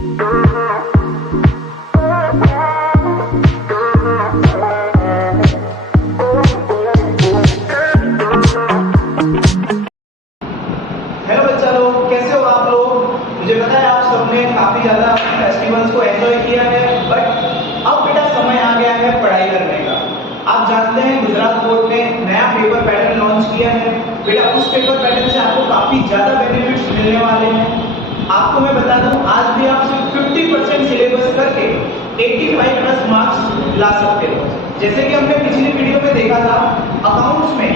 Hello बच्चा लोग, कैसे हो आप लोग। मुझे पता है आप सबने काफी ज्यादा फेस्टिवल्स को एंजॉय किया है, बट अब बेटा समय आ गया है पढ़ाई करने का। आप जानते हैं गुजरात बोर्ड ने नया पेपर पैटर्न लॉन्च किया है। बेटा उस पेपर पैटर्न से आपको काफी ज्यादा बेनिफिट्स मिलने वाले हैं। आपको मैं बता दूं, आज भी आप सिर्फ 50% सिलेबस करके 85 प्लस मार्क्स ला सकते हो। जैसे कि हमने पिछली वीडियो में देखा था, अकाउंट्स में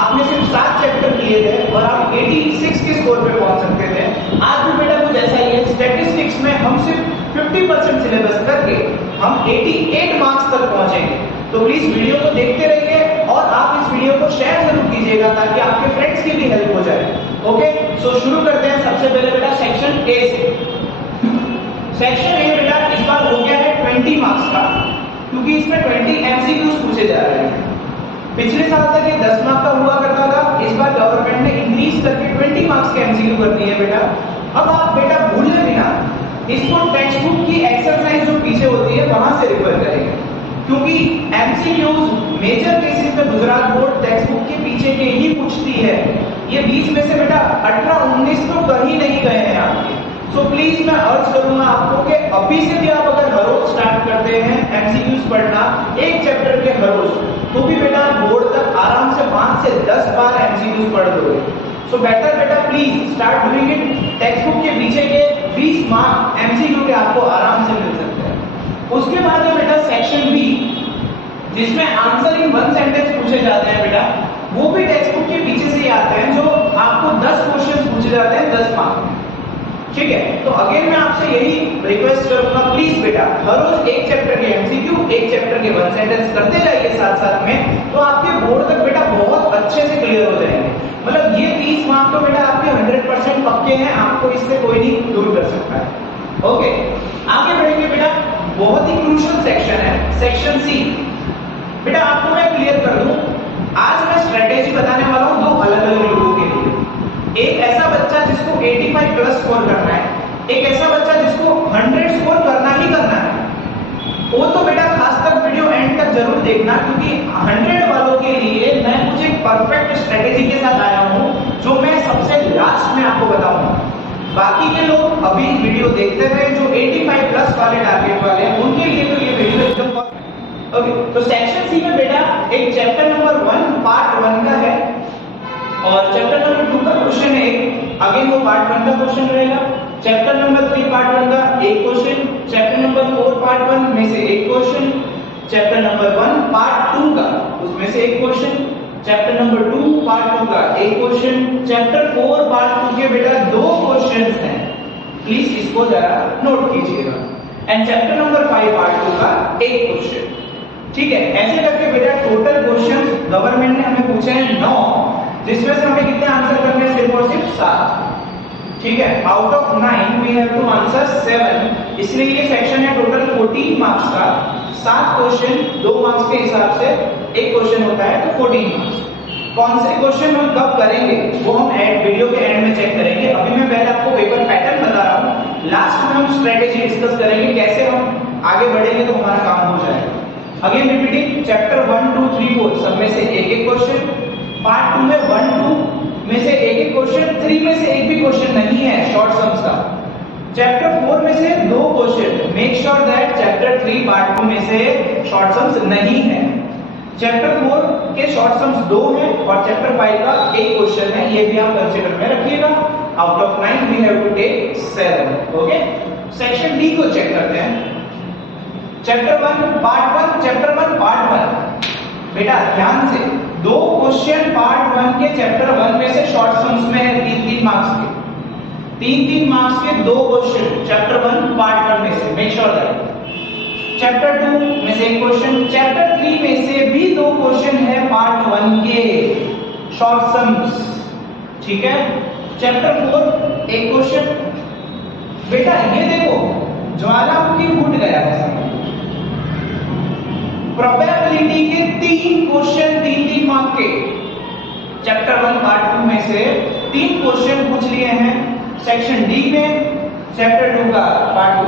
आपने सिर्फ 7 चैप्टर किए थे और आप 86 के स्कोर पे पहुंच सकते थे। आज भी बेटा कुछ ऐसा ही है। स्टैटिस्टिक्स में हम सिर्फ 50% सिलेबस करके हम 88 मार्क्स तक पहुंचेंगे। तो प्लीज वीडियो को देखते रहिए और आप इस वीडियो को शेयर जरूर कीजिएगा ताकि आपके फ्रेंड्स की भी हेल्प हो जाए। ओके, सो शुरू करते हैं। सबसे पहले बेटा सेक्शन ए से। सेक्शन ए बेटा इस बार हो गया है 20 मार्क्स का, क्योंकि इसमें 20 एमसीक्यूज पूछे जा रहे हैं। पिछले साल तक ये 10 मार्क्स का हुआ करता था, इस बार गवर्नमेंट ने इंक्रीज करके 20 मार्क्स के एमसीक्यू कर दिए बेटा। अब आप बेटा भूले बिना इसको टेक्स्ट बुक की एक्सरसाइज जो पीछे होती है वहां से रिफर करेंगे, क्योंकि एमसीक्यूज मेजर केसेस में गुजरात बोर्ड टेक्स्ट बुक के पीछे के ही पूछती है। ये 20 में से बेटा 18-19 तो कहीं नहीं गए हैं आपके। सो प्लीज मैं अर्ज करूंगा आपको कि अभी से भी आप अगर हर रोज स्टार्ट करते हैं एमसीक्यूज पढ़ना एक चैप्टर के हर रोज, तो भी बेटा बोर्ड तक आराम से 5 से 10 बार एमसीक्यूज पढ़ दोगे। सो बेटर बेटा please start doing it. Text book के पीछे के 20 मार्क एमसीक्यू के आपको आराम से मिल सकते हैं। उसके बाद है बेटा सेक्शन बी, जिसमें आंसर इन 1 सेंटेंस पूछे जाते हैं बेटा। वो भी टेक्स्ट बुक के पीछे से ही आते हैं, जो आपको 10 क्वेश्चंस पूछे जाते हैं 10 मार्क में। ठीक है, तो अगेन मैं आपसे यही रिक्वेस्ट करूंगा, प्लीज बेटा हर रोज एक चैप्टर के एमसीक्यू, एक चैप्टर के 1 सेंटेंस करते जाइए साथ साथ में, तो आपके बोर्ड तक बेटा बहुत अच्छे से क्लियर हो जाएंगे। मतलब ये 30 मार्क तो बेटा आपके 100% पक्के हैं, आपको इससे कोई नहीं दूर कर सकता है। ओके, आगे बढ़ेंगे बेटा। बहुत ही क्रूशियल सेक्शन है सेक्शन सी। बेटा आपको मैं क्लियर कर दूं, आज मैं स्ट्रेटेजी बताने वाला हूं 2 अलग-अलग लोगों के लिए। एक ऐसा बच्चा जिसको 85 प्लस स्कोर करना है, एक ऐसा बच्चा जिसको 100 स्कोर करना ही करना है। वो तो बेटा खास तक वीडियो एंड तक जरूर देखना, क्योंकि 100 वालों के लिए मैं कुछ एक परफेक्ट स्ट्रेटेजी के साथ आया हूं, जो मैं सबसे लास्ट में आपको बताऊंगा। बाकी के लोग अभी वीडियो देखते रहे, जो 85 प्लस वाले टारगेट वाले हैं उनके लिए तो ये वीडियो एकदम ओके। तो सेक्शन सी में बेटा एक चैप्टर नंबर 1 पार्ट 1 का है और चैप्टर नंबर 2 का क्वेश्चन है। अगेन वो पार्ट 1 का क्वेश्चन रहेगा। चैप्टर नंबर 3 पार्ट 1 का एक क्वेश्चन, चैप्टर नंबर 4 पार्ट 1 में से एक क्वेश्चन, चैप्टर नंबर 1 पार्ट 2 का उसमें से एक क्वेश्चन, चैप्टर नंबर 2 पार्ट 2 का एक क्वेश्चन, चैप्टर 4 पार्ट 2 के बेटा 2 क्वेश्चंस हैं। प्लीज इसको जरा नोट कीजिएगा। एंड चैप्टर नंबर 5 पार्ट 2 का एक क्वेश्चन। ठीक है, ऐसे करके बेटा टोटल क्वेश्चंस गवर्नमेंट ने हमें पूछे हैं 9, जिसमें से हमें कितने आंसर करने हैं? सिर्फ और सिर्फ 7। ठीक है, out of 9 we have to answer 7। इसलिए ये सेक्शन है टोटल 14 मार्क्स का। 7 क्वेश्चन 2 मार्क्स के हिसाब से एक क्वेश्चन होता है, तो 14 मार्क्स। कौन से क्वेश्चन हम कब करेंगे वो हम वीडियो के एंड में चेक करेंगे। अभी मैं पहले आपको पेपर पैटर्न बता रहा हूँ, लास्ट में हम स्ट्रेटेजी डिस्कस करेंगे, कैसे हम आगे बढ़ेंगे तो हमारा काम हो जाएगा। अगेन रिपीटिंग, चैप्टर 1 2 3 4 सब में से एक एक क्वेश्चन, पार्ट 2 में 1 2 में से एक एक क्वेश्चन, 3 में से एक भी क्वेश्चन नहीं है शॉर्ट सम्स का। चैप्टर 4 में से 2 question, make sure that chapter 3 part 2 में से शॉर्ट सम्स नहीं है। चैप्टर 4 के शॉर्ट सम्स 2 हैं और चैप्टर 5 का एक क्वेश्चन है, ये भी आप कंसीडर में रखिएगा। Out of 9 we have to take 7। Okay, section D को चेक करते हैं। Chapter 1 part 1, chapter 1 part 1। बेटा ध्यान से, 2 क्वेश्चन पार्ट 1 के चैप्टर 1 में से शॉर्ट सम्स में है 3-3 मार्क्स के। 3-3 मार्क्स के 2 क्वेश्चन चैप्टर 1 पार्ट 1 में से, मेक श्योर दैट। चैप्टर 2 में से एक क्वेश्चन, चैप्टर 3 में से भी 2 क्वेश्चन है पार्ट 1 के शॉर्ट सम्स। ठीक है, चैप्टर 4 एक क्वेश्चन। बेटा ये देखो, ज्वालामुखी फूट गया है, प्रोबेबिलिटी के 3 क्वेश्चन 3-3 मार्क के चैप्टर 1 पार्ट 2 में से 3 क्वेश्चन पूछ लिए हैं सेक्शन डी में। चैप्टर 2 का पार्ट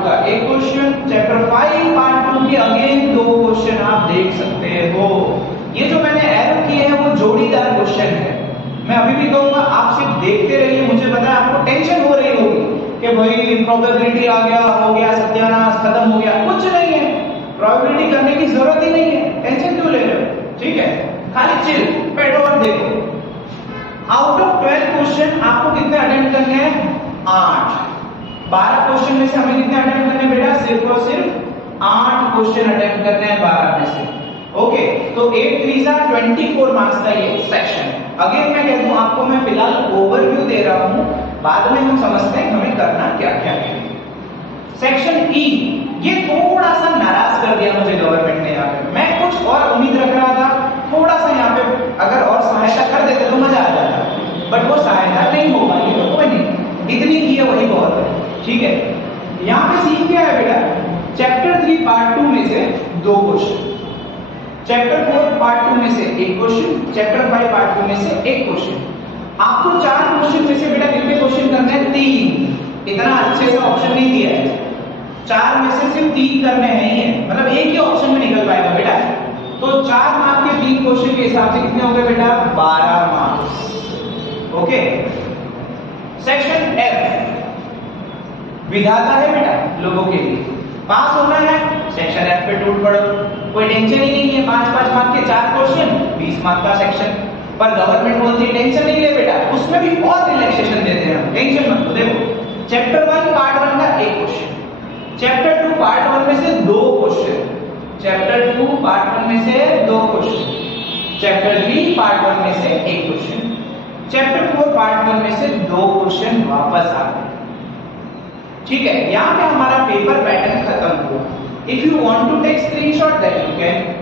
क्वेश्चन है। मैं अभी भी कहूंगा आप सिर्फ देखते रहिए, मुझे पता है आपको टेंशन हो रही होगी कि भाई प्रोबेबिलिटी आ गया, हो गया सत्यानाश, खत्म हो गया। कुछ नहीं है, प्रोबेबिलिटी करने की जरूरत ही नहीं है, टेंशन क्यों ले रहे हो? ठीक है, खाली चिल बैठो और देखो। आउट ऑफ 12 क्वेश्चन आपको कितने अटेम्प्ट करने हैं? 8। 12 क्वेश्चन में से हमें कितने अटेम्प्ट करने हैं बेटा? सिर्फ और सिर्फ 8 क्वेश्चन अटेम्प्ट करने हैं 12 में से। ओके, तो 8 3 जा 24 मार्क्स का ये सेक्शन है। अगेन मैं कह दूं आपको, मैं फिलहाल ओवरव्यू दे रहा हूं, बाद में हम समझते हैं हमें करना क्या क्या है। सेक्शन ई, ये थोड़ा सा नाराज कर दिया मुझे गवर्नमेंट ने यहाँ पे। मैं कुछ और उम्मीद रख रहा था, थोड़ा सा यहाँ पे अगर और सहायता कर देते तो मजा आ जाता, बट वो सहायता नहीं हो पाई, तो कोई नहीं, इतनी की है वही बहुत है। ठीक है, यहाँ पे सीख क्या है बेटा? चैप्टर 3 पार्ट 2 में से 2 क्वेश्चन, चैप्टर 4 पार्ट 2 में से 1 क्वेश्चन, चैप्टर 5 पार्ट 2 में से 1 क्वेश्चन। आपको 4 क्वेश्चन में से बेटा कितने क्वेश्चन करने हैं? 3। इतना अच्छे से ऑप्शन नहीं दिया है, 4 में से सिर्फ 3 करने हैं ही है, मतलब एक ही ऑप्शन में निकल पाएगा बेटा। तो 4 मार्क के 3 क्वेश्चन के हिसाब से कितने हो गए बेटा? 12 मार्क्स। ओके, सेक्शन एफ विधाता है बेटा लोगों के लिए, पास होना है सेक्शन एफ पे टूट पड़ो, कोई टेंशन ही नहीं है। 5-5 मार्क के 4 क्वेश्चन, 20 मार्क का सेक्शन। पर गवर्नमेंट बोलती है टेंशन नहीं ले बेटा, उसमें भी और रिलैक्सेशन देते हैं हम, टेंशन मत लो। देखो, चैप्टर 1 पार्ट 1 का 1 क्वेश्चन, चैप्टर 2 पार्ट 1 में से 2 क्वेश्चन, चैप्टर 2 पार्ट 1 में से 2 क्वेश्चन, चैप्टर 3 पार्ट 1 में से 1 क्वेश्चन, चैप्टर 4 पार्ट 1 में से 2 क्वेश्चन वापस आ गए। ठीक है, यहां पे हमारा पेपर पैटर्न खत्म हुआ। If you want to take screenshot that you can.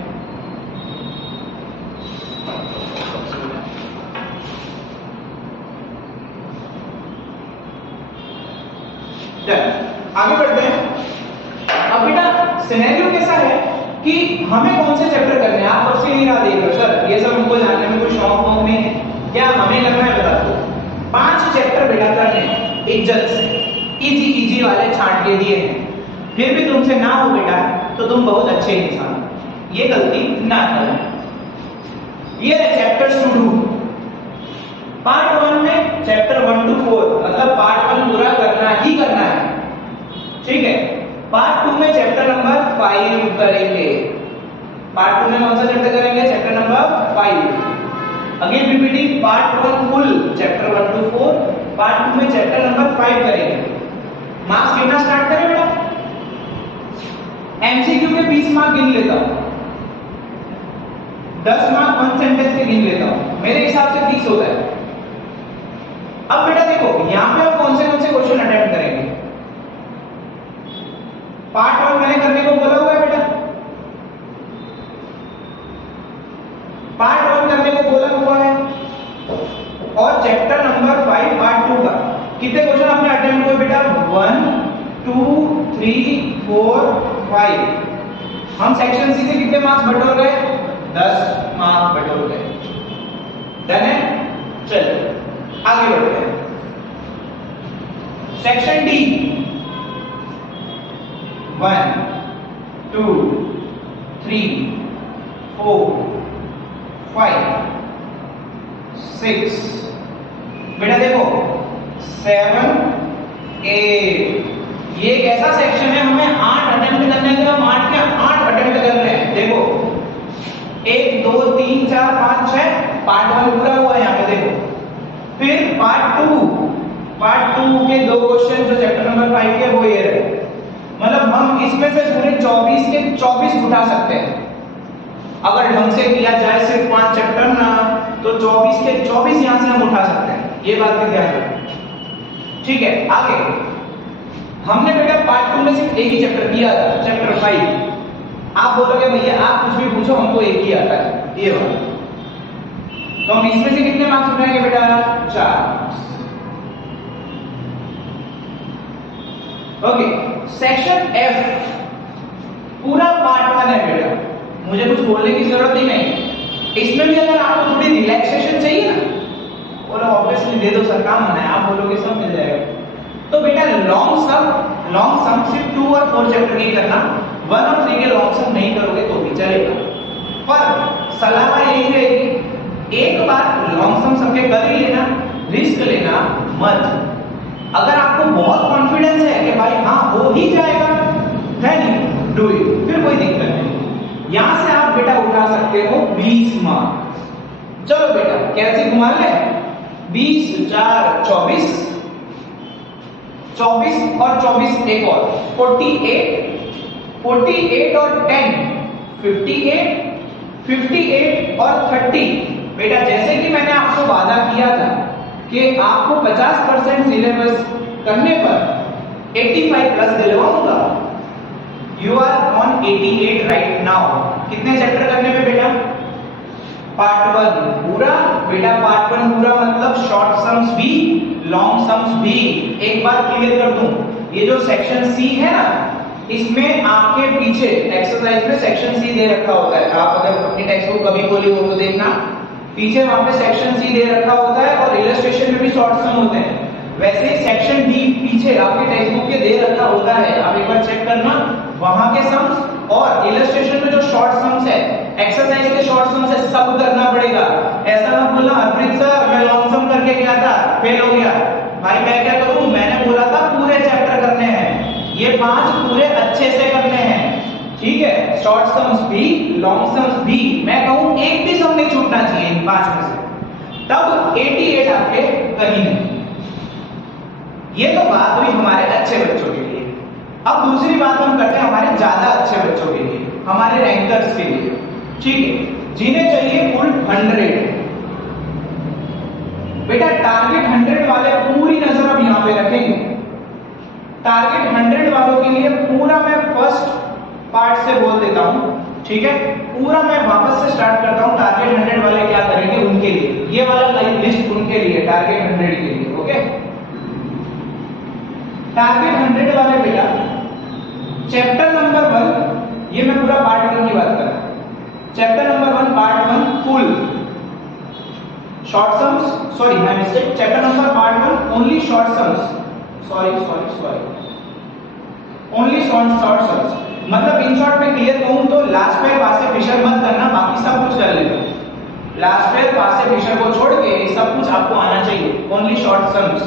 आगे बढ़ते हैं। अब बेटा सिनेरियो कैसा है कि हमें कौन से चैप्टर करने हैं? आप सबसे यही राह देख रहे हो सर, ये सब हमको जानने में कोई शौक वौक नहीं है, क्या हमें करना है बता दो। 5 चैप्टर बेटा करने हैं इज्जत से, इजी वाले छांट के दिए हैं। फिर भी तुमसे ना हो बेटा तो तुम बहुत अच्छे इंसान, ये गलती ना करो। ये है चैप्टर्स टू डू। पार्ट 1 में चैप्टर 1 to 4, मतलब पार्ट 1 पूरा करना ही करना है। ठीक है, पार्ट 2 में चैप्टर नंबर 5 करेंगे। पार्ट 2 में कौन सा चैप्टर करेंगे? Chapter number 5। Again repeating, part 1 full chapter 1 to 4, part 2 में चैप्टर नंबर 5 करेंगे। मार्क्स गिनना स्टार्ट करें बेटा। एमसीक्यू के 20 मार्क गिन लेता हूं, 10 मार्क 1 सेंटेंस के गिन लेता हूं, मेरे हिसाब से 30 होता है। अब बेटा देखो, यहां पे हम कौन से क्वेश्चन अटेम्प्ट करेंगे? पार्ट 1 मैंने करने को बोला हुआ है बेटा, पार्ट 1 करने को बोला हुआ है, और चैप्टर नंबर 5 पार्ट 2 का कितने क्वेश्चन आपने अटेम्प्ट हुए बेटा? 1 2 3 4 5। हम सेक्शन सी से कितने मार्क्स बटोर गए? 10 मार्क्स बटोर गए। डन है? चलिए आगे बढ़ते हैं। Section D 1 2 3 4 5 6। बेटा देखो 7 8, ये एक ऐसा सेक्शन है हमें 8 अटेम्प्ट करने हैं, हम 8 के 8 अटेम्प्ट कर रहे हैं। देखो 1 2 3 4 5 6, पार्ट 1 पूरा हुआ है यहाँ पे देखो। फिर पार्ट 2 के 2 क्वेश्चन जो चैप्टर नंबर 5 के वो ये रहे, मतलब हम इसमें से पूरे 24 के 24 उठा सकते हैं अगर ढंग से किया जाए। सिर्फ 5 चैप्टर ना, तो 24 के 24 यहां से हम उठा सकते हैं, ये बात का ध्यान रखें। ठीक है, आगे हमने बेटा पार्ट 2 में सिर्फ एक ही चैप्टर किया था, चैप्टर 5। आप बोलोगे भैया आप कुछ भी पूछो, हमको एक ही आता है, ये वाला। तो हम इसमें से कितने मार्क्स उठाएंगे बेटा? 4। ओके, सेक्शन एफ पूरा पार्ट 1 है बेटा, मुझे कुछ बोलने की जरूरत ही नहीं। इसमें भी अगर आपको थोड़ी रिलैक्सेशन चाहिए ना, और ऑब्वियसली दे दो सर, काम है, आप बोलोगे सब मिल जाएगा। तो बेटा लॉन्ग सम सिर्फ 2 और 4 चैप्टर नहीं करना, 1 और 3 के लॉन्ग सम नहीं करोगे तो भी चलेगा। पर सलाह यही रहेगी, एक बार लॉन्ग सम सबके कर ही लेना, रिस्क लेना मत। अगर आपको बहुत कॉन्फिडेंस है कि भाई हाँ हो ही जाएगा, देन डू इट, फिर कोई दिक्कत नहीं। यहां से आप बेटा उठा सकते हो 20 मार्क्स। चलो बेटा कैसे घुमा ले, 20 4 24, 24 और 24 एक और 48, 48 और 10 58, 58 और 30। बेटा जैसे कि मैंने आपको वादा किया था कि आपको 50% सिलेबस करने पर 85 प्लस दिलवाऊंगा। You are on 88 right now. कितने चैप्टर करने में बेटा? पार्ट 1 पूरा। बेटा पार्ट 1 पूरा मतलब शॉर्ट सम्स भी लॉन्ग सम्स भी। एक बात क्लियर कर दूं, ये जो सेक्शन सी है ना, इसमें आपके पीछे एक्सरसाइज में सेक्शन सी दे रखा होता है। आप अगर अपनी टेक्स्ट बुक कभी खोली हो तो देखना, पीछे वहां पे सेक्शन सी दे रखा होता है और इलस्ट्रेशन में भी शॉर्ट सम होते हैं। वैसे सेक्शन डी पीछे आपके टेक्स्ट बुक के दे रखा होता है, आप एक बार चेक करना, वहां के सम्स और इलस्ट्रेशन में जो शॉर्ट सम्स है, एक्सरसाइज के शॉर्ट सम्स है, सब करना पड़ेगा। ऐसा मत बोलना हरप्रीत सर मैं लॉन्ग सम करके गया था फेल हो गया। भाई मैं क्या करूं, मैंने बोला था पूरे चैप्टर करने हैं, ये 5 पूरे अच्छे से करने हैं, ठीक है। शॉर्ट सम्स भी लॉन्ग सम्स भी, मैं कहूं एक भी सम नहीं छूटना चाहिए इन 5 में से, तब 88 आपके कहीं नहीं। ये तो बात हुई हमारे अच्छे बच्चों के लिए। अब दूसरी बात हम करते हैं हमारे ज्यादा अच्छे बच्चों के लिए, हमारे रैंकर्स के लिए, ठीक है, जिन्हें चाहिए फुल 100। बेटा टारगेट 100 वाले पूरी नजर अब यहां पे रखेंगे। टारगेट 100 वालों के लिए पूरा मैं फर्स्ट पार्ट से बोल देता हूं, ठीक है, पूरा मैं वापस से स्टार्ट करता हूं। टारगेट 100 वाले क्या करेंगे उनके लिए, ये वाला लिस्ट उनके लिए, टारगेट 100 के लिए, ओके। टारगेट 100 वाले बेटा चैप्टर नंबर 1, ये मैं पूरा पार्ट 1 की बात कर रहा हूं। Chapter number 1 part 1 full short sums, sorry my mistake, chapter number part 1 only short sums, sorry only short sums. मतलब इन शॉर्ट में क्लियर कहूं तो लास्ट पेयर पासे फिशर मत करना, बाकी सब कुछ कर लेना। लास्ट पेयर पासे फिशर को छोड़ के सब कुछ आपको आना चाहिए, only short sums.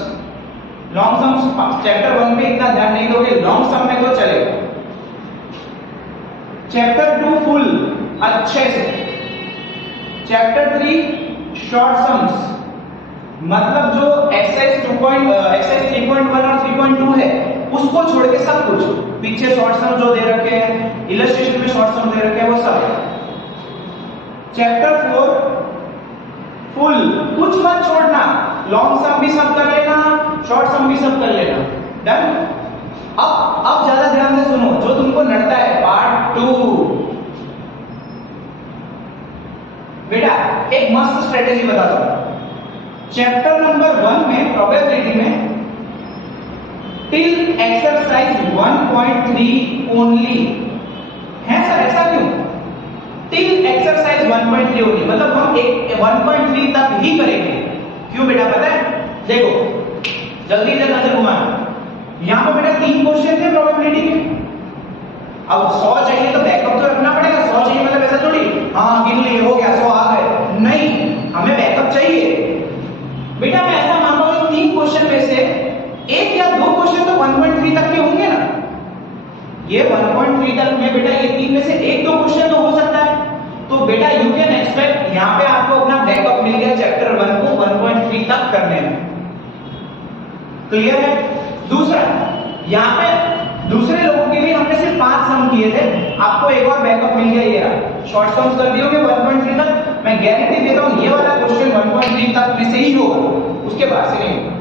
Long sums chapter 1 में इतना ध्यान नहीं दोगे, लॉन्ग सम में तो चलेगा। चैप्टर 2 फुल अच्छे से। चैप्टर 3 शॉर्ट सम्स, मतलब जो एक्सरसाइज 3.1 और 3.2 है उसको छोड़ के सब कुछ, पीछे शॉर्ट सम जो दे रखे हैं, इलस्ट्रेशन में शॉर्ट सम दे रखे हैं, वो सब। चैप्टर 4 फुल, कुछ मत छोड़ना, लॉन्ग सम भी सब कर लेना, शॉर्ट सम भी सब कर लेना, डन। अब ज्यादा ध्यान से सुनो, जो तुमको नड़ता है पार्ट 2। बेटा एक मस्त स्ट्रेटेजी बताता हूं। चैप्टर नंबर 1 में प्रोबेबिलिटी में टिल एक्सरसाइज 1.3 ओनली है सर, ऐसा क्यों? टिल एक्सरसाइज 1.3 ओनली, मतलब हम 1.3 तक ही करेंगे। क्यों बेटा पता है? देखो जल्दी से नजर घुमाना, यहां पर बेटा 3 क्वेश्चन थे प्रोबेबिलिटी के। अब 100 चाहिए तो बैकअप तो रखना पड़ेगा। 100 चाहिए मतलब ऐसा थोड़ी हाँ गिन लिए हो गया 100 आ गए, नहीं, हमें बैकअप चाहिए। बेटा मैं ऐसा मानता हूं 3 क्वेश्चन में से 1 या 2 क्वेश्चन तो 1.3 तक के होंगे ना। ये 1.3 तक में बेटा ये 3 में से 1-2 क्वेश्चन तो हो सकता है। तो बेटा यू कैन एक्सपेक्ट यहां पे आपको अपना बैकअप मिल गया चैप्टर 1 को 1.3 तक करने में। क्लियर है? दूसरा, यहां पे दूसरे लोगों के लिए हमने सिर्फ 5 सम किए थे, आपको एक और बैकअप मिल गया। ये शॉर्ट सम्स कर दियोगे 1.3 तक, मैं गारंटी देता हूं ये वाला क्वेश्चन 1.3 तक में से ही होगा, उसके बाद से नहीं होगा।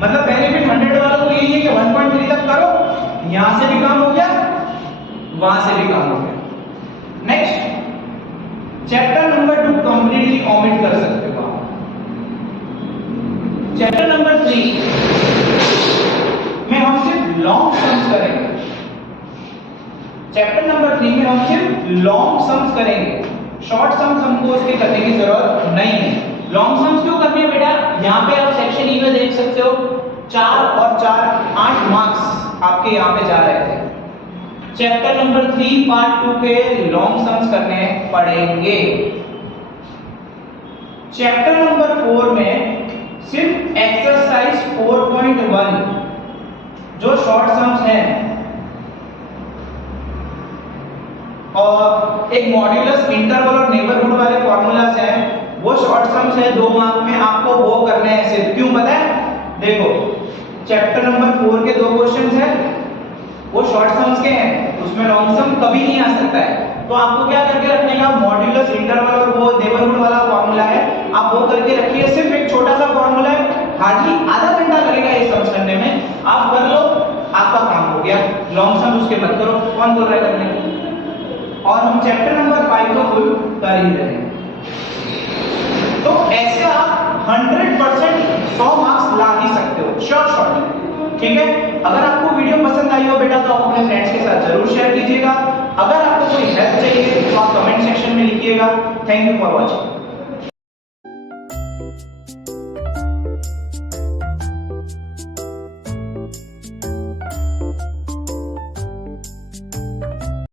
मतलब बेनिफिट 100 वालों को यही है कि 1.3 तक करो, यहां से भी काम हो गया, वहां से भी काम हो गया। Next chapter number 2 completely omit कर सकते हो आप। चैप्टर नंबर 3 में हम सिर्फ लॉन्ग सम्स करेंगे। चैप्टर नंबर 3 में हम सिर्फ लॉन्ग सम्स करेंगे, शॉर्ट सम्स हमको उसके करने की जरूरत नहीं है। लॉन्ग सम्स क्यों करनी है बेटा? यहां पे आप सेक्शन ई में देख सकते हो 4 और 4 8 मार्क्स आपके यहां पे जा रहे थे। चैप्टर नंबर 3 पार्ट 2 के लॉन्ग सम्स करने पड़ेंगे। चैप्टर नंबर 4 में सिर्फ एक्सरसाइज 4.1 जो शॉर्ट सम्स हैं और एक मॉड्यूलस, इंटरवल और नेबरहुड वाले फॉर्मूलाज हैं, वो शॉर्ट सम्स है 2 मार्क में, आपको वो करने हैं सिर्फ। क्यों पता है? देखो चैप्टर नंबर 4 के 2 क्वेश्चंस हैं, वो शॉर्ट सम्स के हैं, उसमें लॉन्ग सम कभी नहीं आ सकता है। तो आपको क्या करके रखने का, मॉड्यूलस, इंटरवल और वो नेबरहुड वाला फॉर्मूला है, आप वो करके रखिए। सिर्फ एक छोटा सा फॉर्मूला है, हार्डली आधा घंटा लगेगा ये सम्स करने में, आप कर लो, आपका काम हो गया। लॉन्ग सम उसके मत करो, कौन बोल रहा है करने को? और हम चैप्टर नंबर 5 को फुल कर ही रहे हैं। तो ऐसे आप 100% 100 मार्क्स ला ही सकते हो, श्योर। ठीक है, अगर आपको वीडियो पसंद आई हो बेटा तो आप अपने फ्रेंड्स के साथ जरूर शेयर कीजिएगा। अगर आपको कोई हेल्प चाहिए तो आप कमेंट सेक्शन में लिखिएगा। Thank you for watching.